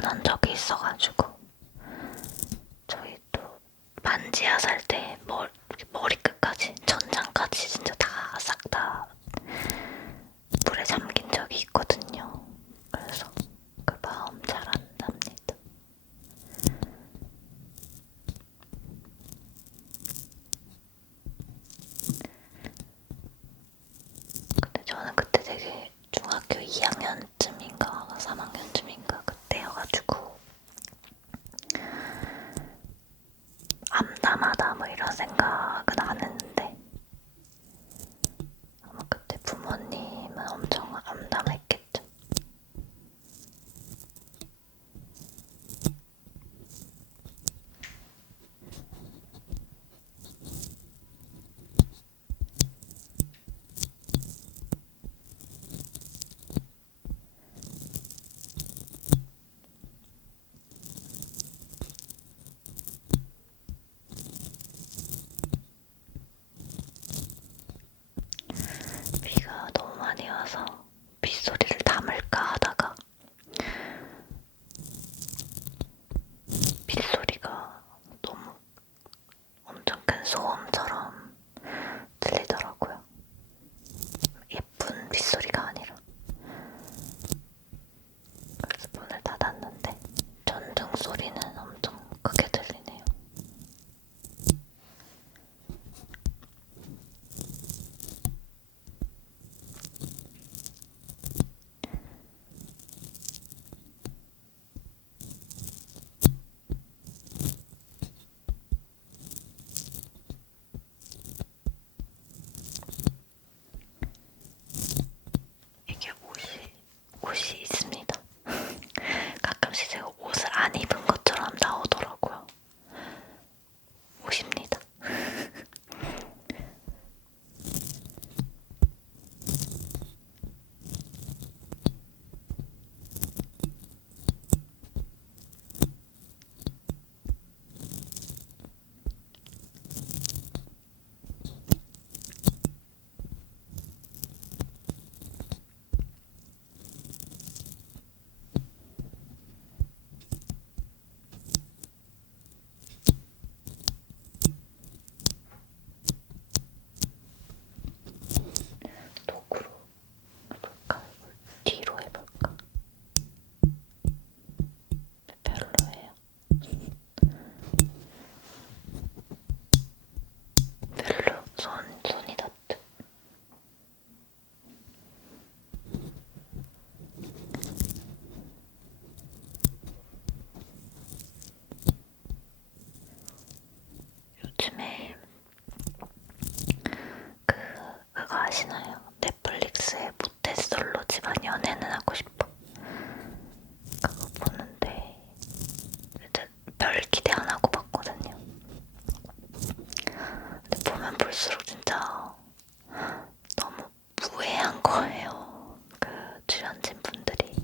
장난한 적이 있어가지고 저희 또 반지하 살 때 머리끝까지 천장까지 진짜 다 싹 다 물에 잠긴 적이 있거든요. 그래서 그 마음 잘 안답니다. 근데 저는 그때 되게 중학교 2학년쯤인가 3학년쯤인가 그때여가지고 암담하다 뭐 이런 생각은 안 했는데 아마 그때 부모님은 엄청 암담했겠죠. 비가 너무 많이 와서 빗소리를 담을까 하다가 빗소리가 너무 엄청 큰 소음처럼 들리더라고요. 예쁜 빗소리가 아니라. 그래서 문을 닫았는데 전등 소리는 엄청 크게 들리네요. 이게 옷이 있습니다. 가끔씩 제가 옷을 안 입은 것처럼 나오더라고요. 옷입니다. 도구로 해볼까? 뒤로 해볼까? 별로예요. 별로 손이 닿죠. 요즘에 그거 아시나요? 넷플릭스의 모태솔로 집안 연애는 하고 싶어. 그거 보는데 이제 별 기대 안 하고 봤거든요. 근데 보면 볼수록 진짜 너무 무해한 거예요. 그 출연진 분들이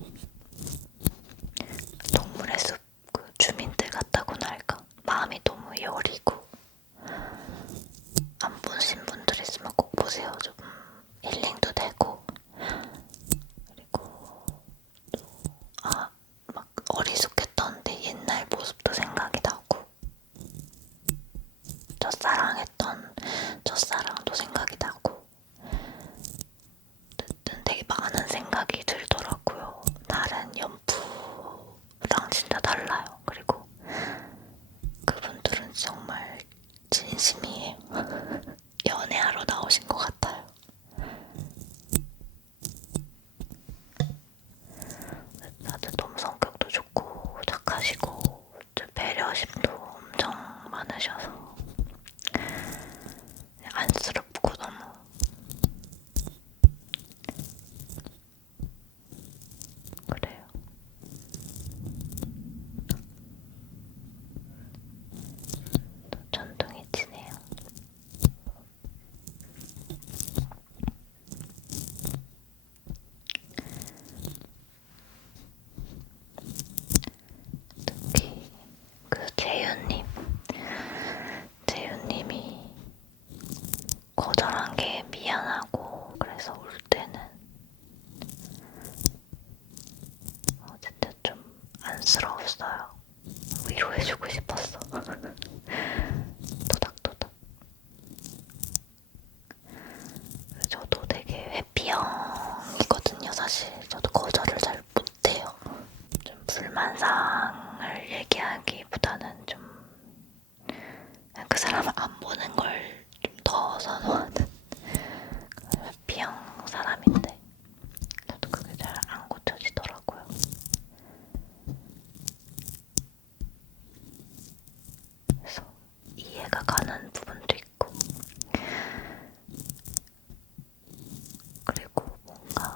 동물의 숲 그 주민들 같다고나 할까? 마음이 너무 여리고 안 보신 분들 있으면 꼭 보세요. 좀 힐링도 되고 그리고 안쓰러웠어요. 위로해주고 싶었어. 토닥토닥. 저도 되게 회피형이거든요, 사실. 저도 거절을 잘 못해요. 좀 불만상을 얘기하기보다는 좀 그 사람을 안 보는 걸 좀 더 선호하는 회피형 사람인데 저도 그게 잘 안 고쳐지더라고요. 그래서 이해가 가는 부분도 있고 그리고 뭔가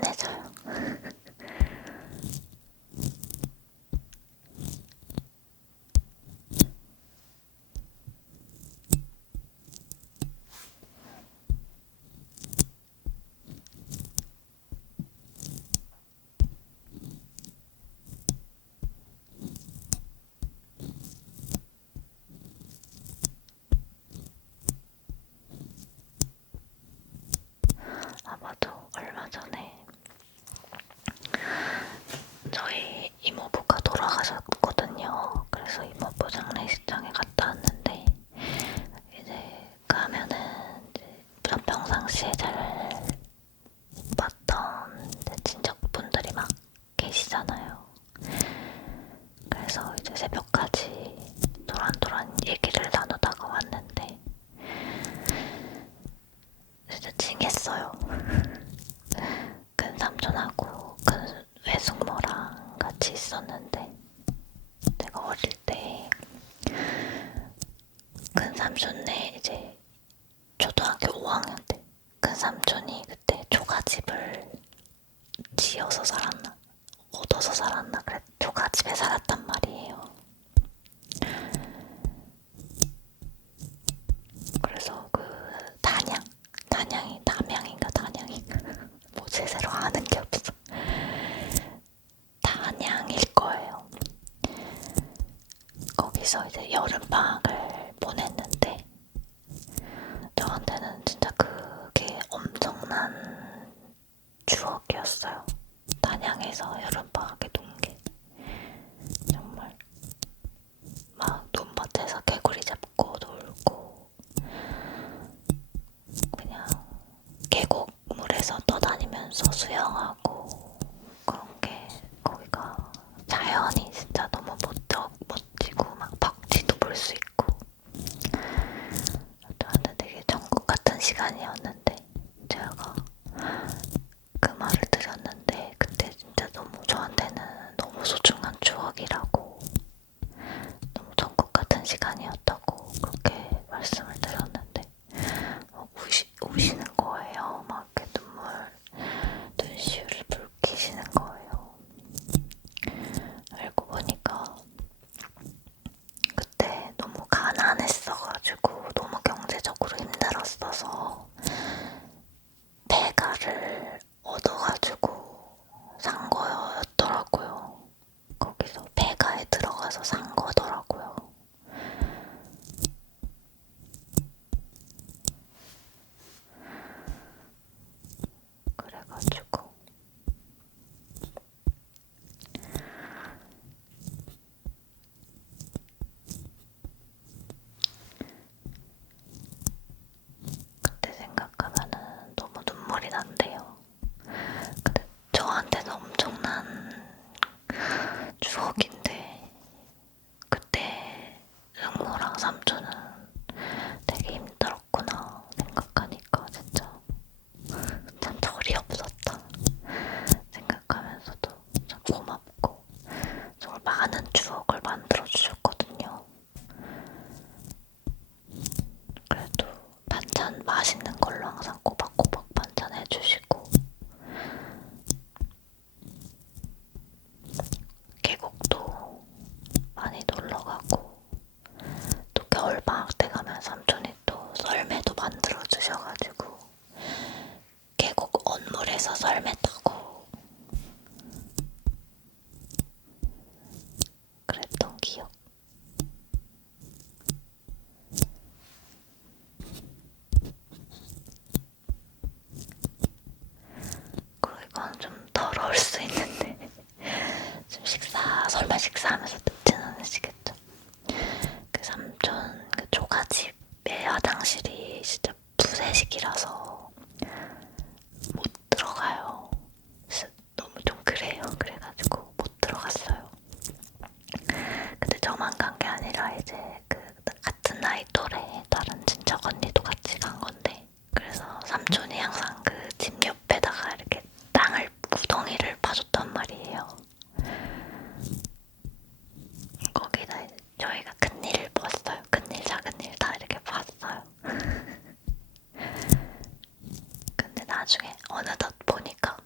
편해져요. 아마도 얼마 전에 저희 이모부가 돌아가셨거든요. 그래서 이모부 장례식장에 갔다 왔는데 이제 가면은 이제 평상시에 잘 봤던 친척분들이 막 계시잖아요. 그래서 이제 새벽까지 도란도란 얘기를 나누다가 왔는데 진짜 찡했어요. 큰 삼촌하고 큰 외숙모랑 같이 있었는데 제가 어릴 때 큰 삼촌네 이제 초등학교 5학년 때 큰 삼촌이 그때 초가집을 지어서 살았나 얻어서 살았나 그래 초가집에 살았단 말이에요. 그래서 그 담양인가 단양인가 뭐 제대로 아는 게 없어. 단양일 거예요. 거기서 이제 여름방학을 보냈는데 저한테는 진짜 그게 엄청난 추억이었어요. 단양에서 여름방학에 논 게 정말 막 논밭에서 개구리 잡고 놀고 그냥 계곡물에서 떠다니면서 수영하고 그런 게 거기가 자연이 진짜 너무 멋지고 막 박쥐도 볼 수 있고 저한테 되게 천국 같은 시간이었는데 제가 그 말을 들었는데 그때 진짜 너무 저한테는 너무 소중한 추억이라고 너무 천국 같은 시간이었다고 그렇게 말씀을 드렸는데 우시는 거예요. 막 이렇게 눈시울을 붉히시는 거예요. 알고 보니까 그때 너무 가난했어가지고 너무 경제적으로 힘들었어서 배가를 얻어가지고 산 거였더라고요. 거기서 배가에 들어가서 산 거더라고요. 그래가지고 그때 생각하면은 너무 눈물이 난대요. 근데 저한테는 엄청난 추억인데 그때 숙모랑 삼촌은 되게 힘들었구나 생각하니까 진짜 참 철이 없었다 생각하면서도 참 고맙고 정말 많은 추억을 만들어주셨거든요. 그래도 반찬 맛있는 걸로 항상 꼬박꼬박 반찬 해주시고 계곡도 많이 놀러가고 또 겨울방학 때 가면 삼촌이 또 썰매도 만들어주셔가지고 계곡 언물에서 썰매 타고 그랬던 기억. 그리고 이건 좀 더러울 수 있는데 좀 설마 식사하면서 듣진 않으시겠죠? 그 삼촌 그 조가집의 화장실이 진짜 부세식이라서 못 들어가요. 너무 좀 그래요. 그래가지고 못 들어갔어요. 근데 저만 간 게 아니라 이제 그 같은 나이 또래 다른 친척 언니도 같이 간 건데 그래서 삼촌이 항상 그 집 옆에다가 이렇게 땅을 구덩이를 파줬단 말이에요. 거기다 이제 저희가 큰일을 봤어요. 큰일 작은 일 다 이렇게 봤어요. 근데 나중에 어느덧 보니까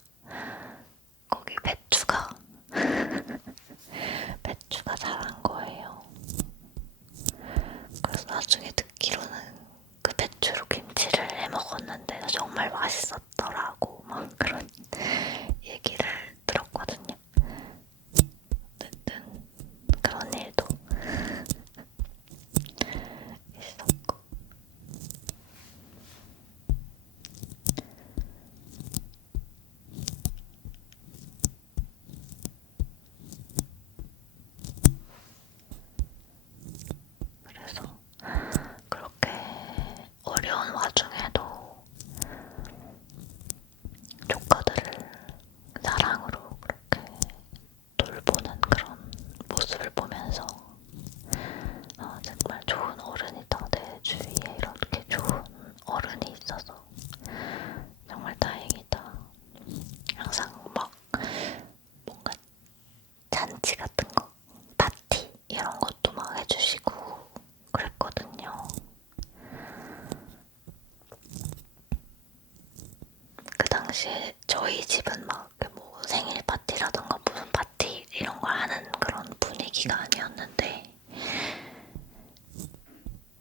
당시에 저희 집은 막 뭐 생일 파티라던가 무슨 파티 이런 걸 하는 그런 분위기가 아니었는데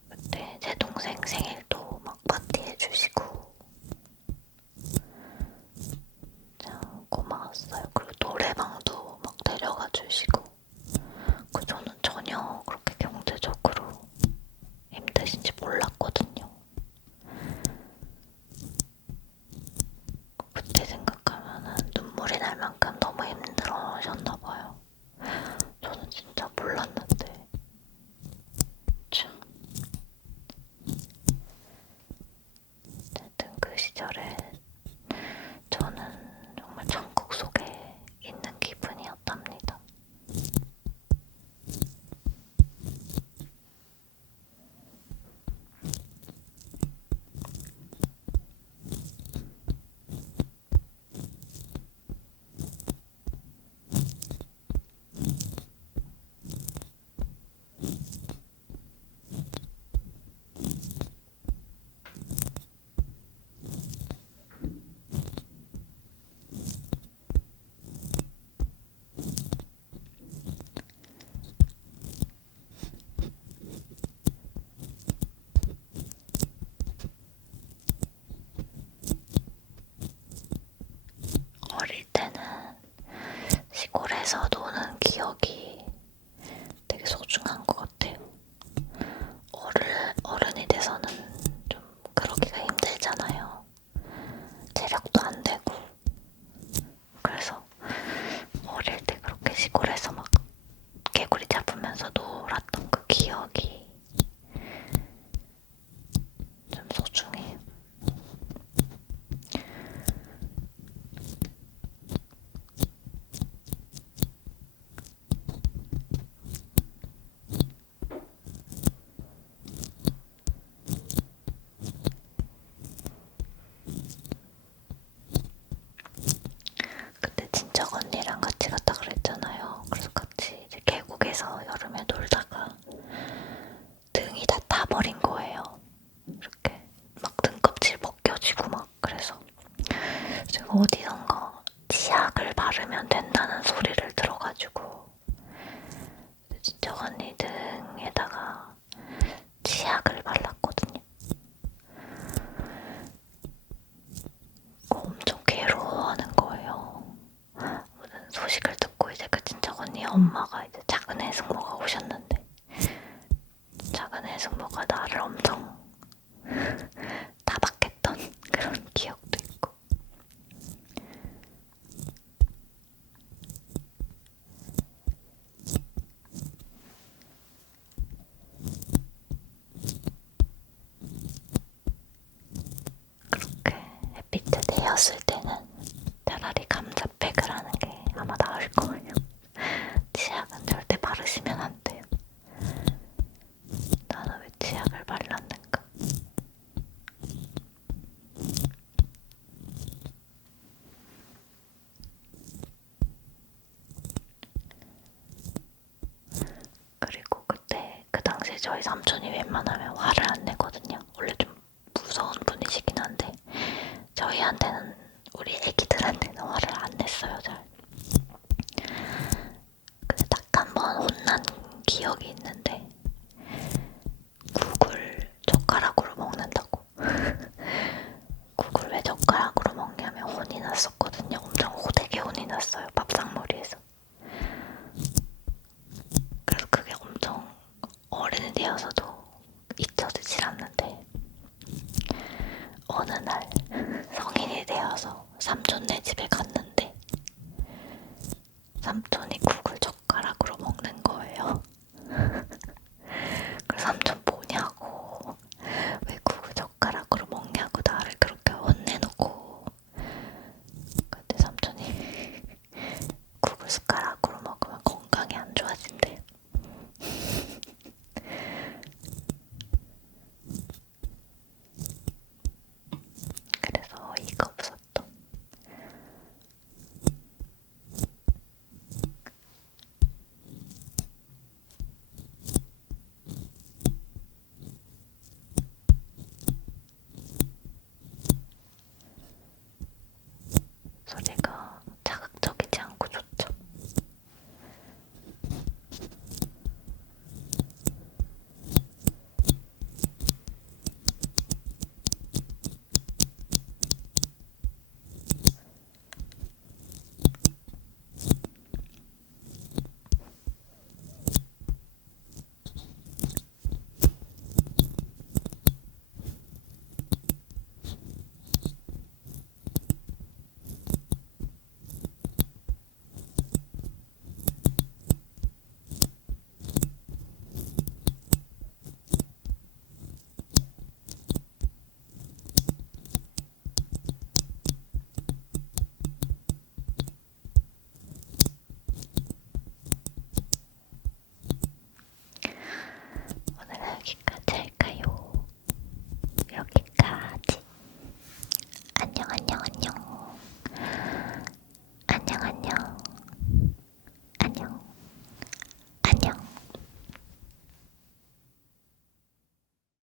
그때 제 동생 생일도 막 파티해주시고 진짜 고마웠어요. 그리고 노래방도 막 데려가 주시고 저는 전혀 그렇게 경제적으로 힘드신지 몰랐거든요. 그때 생각하면은 눈물이 날 만큼 너무 힘들어하셨나봐요. 저는 진짜 몰랐는데 참. 어쨌든 그 시절에 저는 정말 천국 속에 있는 기분이었답니다. 어릴 때는 시골에서 노는 기억이 되게 소중한 것 같아요. 어른이 돼서는 좀 그러기가 힘들잖아요. 체력도 안 되고. 그래서 어릴 때 그렇게 시골에서 막 개구리 잡으면서 놀았던 그 기억이 좀 소중해요. 그때 친척 언니랑 같이 갔다 그랬잖아요. 그래서 같이 이제 계곡에서 여름에 놀다가 등이 다 타버린 거예요. 이렇게 막 등껍질 벗겨지고 막 그래서 제가 어디선가 치약을 바르면 된다는 소리를 들어가지고 친척 언니 등에다가 치약을 발랐거든요. 엄청 괴로워하는 거예요. 무슨 소식을 듣고 이제 그 친척 언니 엄마가 이제 작은 애승모가 오셨는데 작은 애승모가 나를 엄청 타박했던 그런 기억도 있고. 그렇게 햇빛에 데였을 때는 차라리 감자팩을 하는 게 아마 나을 거예요. 치약은 절대 바르시면 안 돼요. 나는 왜 치약을 발랐는가? 그리고 그때 그 당시에 저희 삼촌이 웬만하면 화를 안 내거든요. 원래 좀 무서운 분이시긴 한데 저희한테는 우리 애기들한테는 화를 안 냈어요 잘. 근데 딱 한 번 혼난 기억이 있는데 국을 젓가락으로 먹는다고. 국을 왜 젓가락으로 먹냐면 혼이 났었거든요. 엄청 호되게 혼이 났어요. 밥상머리에서. 그래서 그게 엄청 어른이 되어서도 잊혀지질 않는데 어느 날 성인이 되어서 삼촌네 집에 갔는데 삼촌이